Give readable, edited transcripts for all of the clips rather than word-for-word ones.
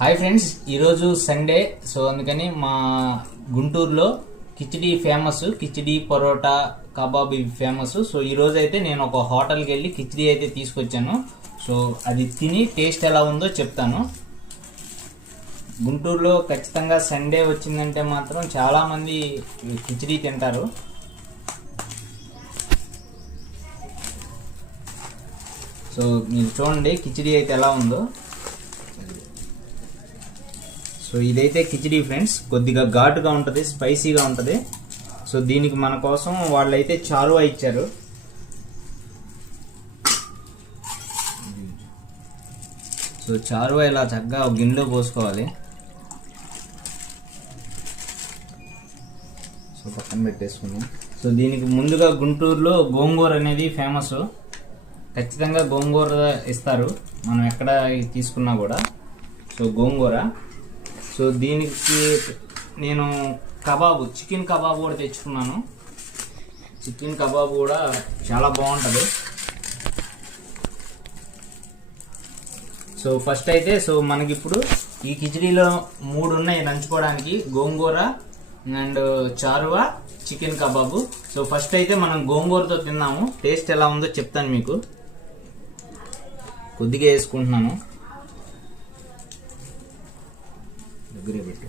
Hi friends, ఈరోజు Sunday. So అందుకని మా గుంటూరులో కిచిడి ఫేమస్. కిచిడి, పరోటా, కబాబ్ ఇవి ఫేమస్. సో ఈరోజు అయితే నేను ఒక హోటల్కి వెళ్ళి కిచిడి అయితే తీసుకొచ్చాను. సో అది తిని టేస్ట్ ఎలా ఉందో చెప్తాను. గుంటూరులో ఖచ్చితంగా సండే వచ్చిందంటే మాత్రం చాలామంది కిచిడి తింటారు. సో మీరు చూడండి కిచిడి అయితే ఎలా ఉందో. సో ఇదైతే కిచిడి ఫ్రెండ్స్, కొద్దిగా ఘాటుగా ఉంటుంది, స్పైసీగా ఉంటుంది. సో దీనికి మన కోసం వాళ్ళైతే చారువా ఇచ్చారు. సో చారువా ఇలా చక్కగా ఒక గిన్నెలో పోసుకోవాలి. సో పక్కన పెట్టేసుకుందాం. సో దీనికి ముందుగా గుంటూరులో గోంగూర అనేది ఫేమస్. ఖచ్చితంగా గోంగూర ఇస్తారు మనం ఎక్కడ తీసుకున్నా కూడా. సో గోంగూర. సో దీనికి నేను కబాబు, చికెన్ కబాబు కూడా తెచ్చుకున్నాను. చికెన్ కబాబు కూడా చాలా బాగుంటుంది. సో ఫస్ట్ అయితే మనకి ఇప్పుడు ఈ కిచిడీలో 3 ఉన్నాయి నంచుకోవడానికి: గోంగూర అండ్ చారువా, చికెన్ కబాబు. సో ఫస్ట్ అయితే మనం గోంగూరతో తిన్నాము. టేస్ట్ ఎలా ఉందో చెప్తాను మీకు. కొద్దిగా వేసుకుంటున్నాను, దగ్గరే పెట్టు.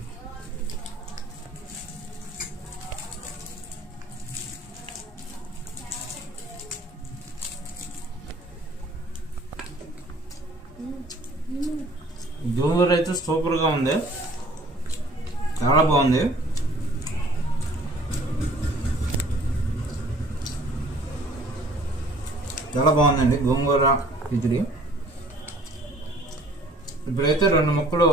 గోంగూర అయితే సూపర్గా ఉంది, చాలా బాగుంది. చాలా బాగుందండి గోంగూర కిచిడి. ఇప్పుడైతే 2 ముక్కలు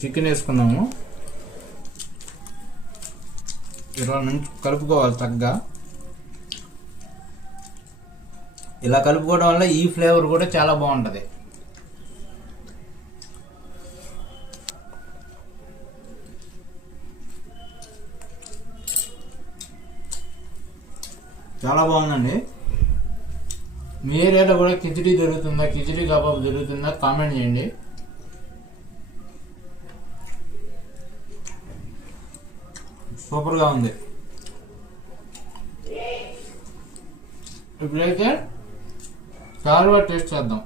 చికెన్ వేసుకున్నాము. ఇలా నుంచి కలుపుకోవాలి చక్కగా. ఇలా కలుపుకోవడం వల్ల ఈ ఫ్లేవర్ కూడా చాలా బాగుంటుంది. చాలా బాగుందండి. మీ ఏరియాలో కూడా కిచిడి దొరుకుతుందా, కిచిడి కబాబ్ దొరుకుతుందా కామెంట్ చేయండి. సూపర్గా ఉంది. ఇప్పుడైతే చారువా టేస్ట్ చేద్దాం.